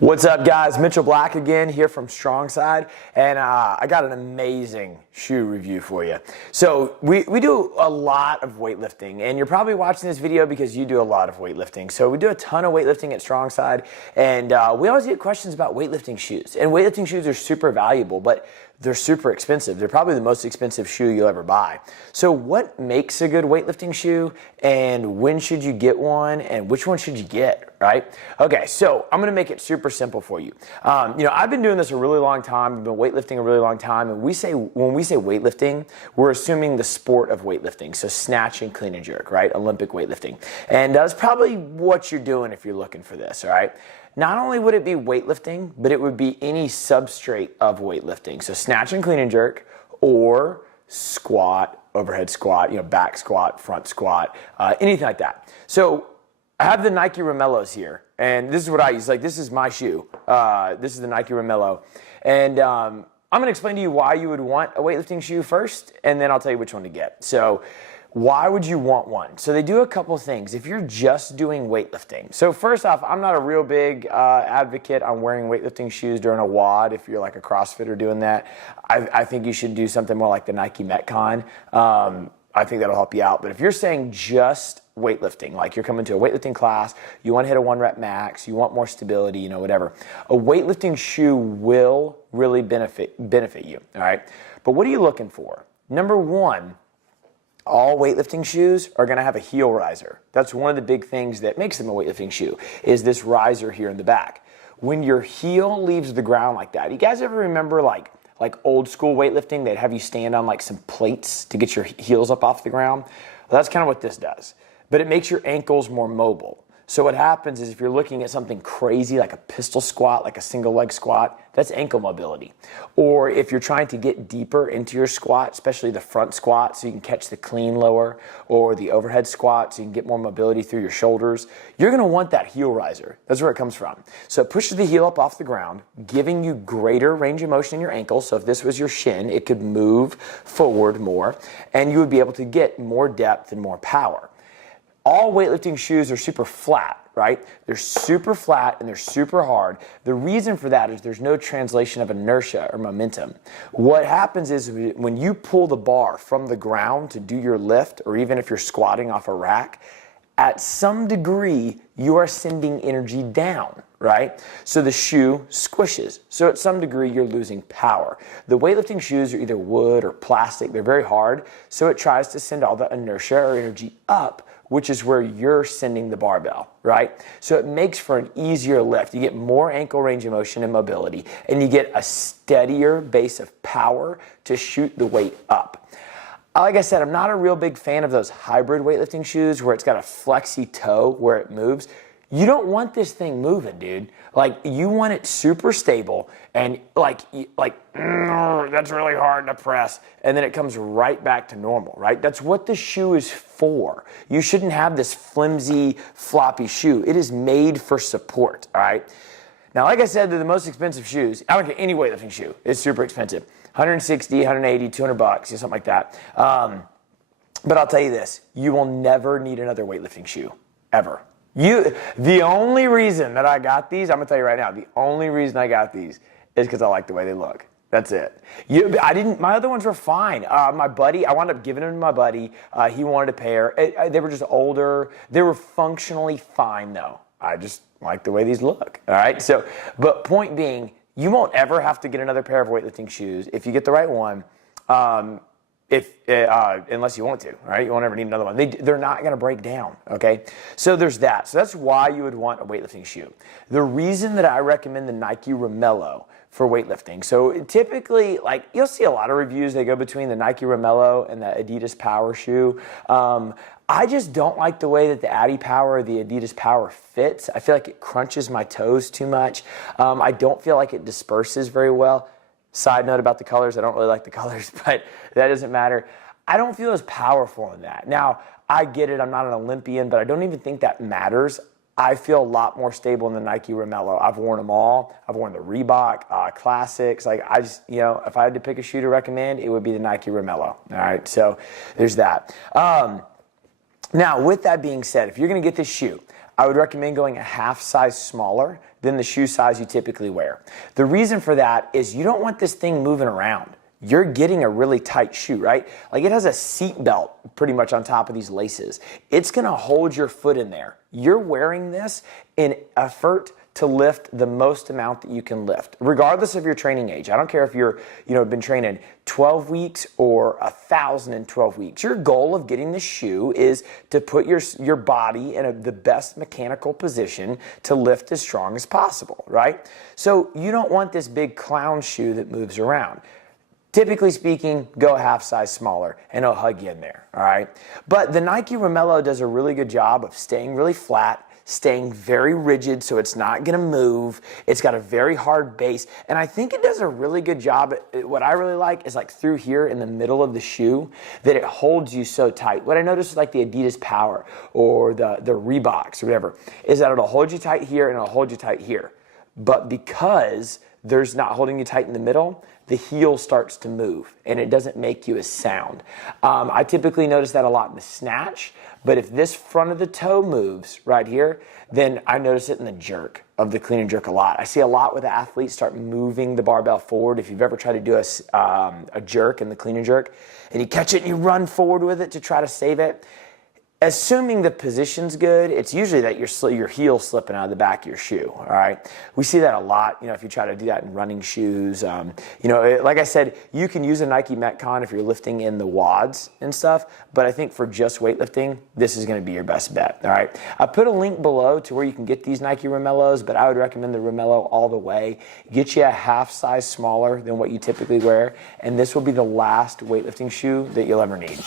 What's up, guys? Mitchell Black again here from StrongSide, and I got an amazing shoe review for you. So we do a lot of weightlifting, and you're probably watching this video because you do a lot of weightlifting. So we do a ton of weightlifting at StrongSide, and we always get questions about weightlifting shoes. And weightlifting shoes are super valuable, but they're super expensive. They're probably the most expensive shoe you'll ever buy. So what makes a good weightlifting shoe, and when should you get one, and which one should you get, right? Okay, so I'm gonna make it super simple for you. I've been doing this a really long time. I've been weightlifting a really long time, and when we say weightlifting, we're assuming the sport of weightlifting, so snatch and clean and jerk, right? Olympic weightlifting. And that's probably what you're doing if you're looking for this, all right? Not only would it be weightlifting, but it would be any substrate of weightlifting. So snatch and clean and jerk, or squat, overhead squat, back squat, front squat, anything like that. So I have the Nike Romellos here, and this is what I use. Like, this is my shoe. This is the Nike Romello. And I'm gonna explain to you why you would want a weightlifting shoe first, and then I'll tell you which one to get. So why would you want one? So they do a couple things if you're just doing weightlifting. So first off, I'm not a real big advocate on wearing weightlifting shoes during a WOD if you're like a CrossFitter doing that. I think you should do something more like the Nike Metcon. I think that'll help you out. But if you're saying just weightlifting, like you're coming to a weightlifting class, you want to hit a 1 rep max, you want more stability, whatever, a weightlifting shoe will really benefit you, all right? But what are you looking for? Number one, all weightlifting shoes are going to have a heel riser. That's one of the big things that makes them a weightlifting shoe, is this riser here in the back. When your heel leaves the ground like that, you guys ever remember like old school weightlifting? They'd have you stand on like some plates to get your heels up off the ground. Well, that's kind of what this does, but it makes your ankles more mobile. So what happens is if you're looking at something crazy like a pistol squat, like a single leg squat, that's ankle mobility. Or if you're trying to get deeper into your squat, especially the front squat so you can catch the clean lower, or the overhead squat so you can get more mobility through your shoulders, you're gonna want that heel riser. That's where it comes from. So it pushes the heel up off the ground, giving you greater range of motion in your ankle. So if this was your shin, it could move forward more, and you would be able to get more depth and more power. All weightlifting shoes are super flat, right? They're super flat and they're super hard. The reason for that is there's no translation of inertia or momentum. What happens is when you pull the bar from the ground to do your lift, or even if you're squatting off a rack, at some degree, you are sending energy down, right? So the shoe squishes. So at some degree, you're losing power. The weightlifting shoes are either wood or plastic. They're very hard. So it tries to send all the inertia or energy up, which is where you're sending the barbell, right? So it makes for an easier lift. You get more ankle range of motion and mobility, and you get a steadier base of power to shoot the weight up. Like I said, I'm not a real big fan of those hybrid weightlifting shoes where it's got a flexy toe where it moves. You don't want this thing moving, dude. Like, you want it super stable, and that's really hard to press, and then it comes right back to normal, right? That's what the shoe is for. You shouldn't have this flimsy, floppy shoe. It is made for support, all right? Now, like I said, they're the most expensive shoes. I don't get any weightlifting shoe. It's super expensive. 160, 180, 200 bucks, something like that. But I'll tell you this, you will never need another weightlifting shoe, ever. The only reason that I got these, I'm gonna tell you right now, the only reason I got these is because I like the way they look. That's it. My other ones were fine. My buddy, I wound up giving them to my buddy. He wanted a pair. They were just older. They were functionally fine though. I just like the way these look, all right? So, but point being, you won't ever have to get another pair of weightlifting shoes if you get the right one. Unless you want to, right? You won't ever need another one. They're not going to break down, okay? So there's that. So that's why you would want a weightlifting shoe. The reason that I recommend the Nike Romello for weightlifting. So typically, like, you'll see a lot of reviews. They go between the Nike Romello and the Adidas Power shoe. I just don't like the way that the Adi Power or the Adidas Power fits. I feel like it crunches my toes too much. I don't feel like it disperses very well. Side note about the colors, I don't really like the colors, but that doesn't matter. I don't feel as powerful in that. Now, I get it, I'm not an Olympian, but I don't even think that matters. I feel a lot more stable in the Nike Romello. I've worn them all. I've worn the Reebok Classics. Like, I just, if I had to pick a shoe to recommend, it would be the Nike Romello. All right, so there's that. Now, with that being said, if you're going to get this shoe, I would recommend going a half size smaller than the shoe size you typically wear. The reason for that is you don't want this thing moving around. You're getting a really tight shoe, right? Like it has a seat belt pretty much on top of these laces. It's gonna hold your foot in there. You're wearing this in effort to lift the most amount that you can lift, regardless of your training age. I don't care if you're, been training 12 weeks or 1,012 weeks. Your goal of getting the shoe is to put your body in the best mechanical position to lift as strong as possible, right? So you don't want this big clown shoe that moves around. Typically speaking, go a half size smaller and it'll hug you in there, all right? But the Nike Romello does a really good job of staying really flat, staying very rigid so it's not gonna move. It's got a very hard base. And I think it does a really good job. What I really like is like through here in the middle of the shoe that it holds you so tight. What I noticed with like the Adidas Power or the Reeboks or whatever is that it'll hold you tight here and it'll hold you tight here. But because there's not holding you tight in the middle, the heel starts to move and it doesn't make you as sound. I typically notice that a lot in the snatch, but if this front of the toe moves right here, then I notice it in the jerk of the clean and jerk a lot. I see a lot with athletes start moving the barbell forward. If you've ever tried to do a jerk in the clean and jerk and you catch it and you run forward with it to try to save it, assuming the position's good, it's usually that your heel slipping out of the back of your shoe, all right? We see that a lot, if you try to do that in running shoes. Like I said, you can use a Nike Metcon if you're lifting in the WODs and stuff, but I think for just weightlifting, this is gonna be your best bet, all right? I put a link below to where you can get these Nike Romellos, but I would recommend the Romello all the way. Get you a half size smaller than what you typically wear, and this will be the last weightlifting shoe that you'll ever need.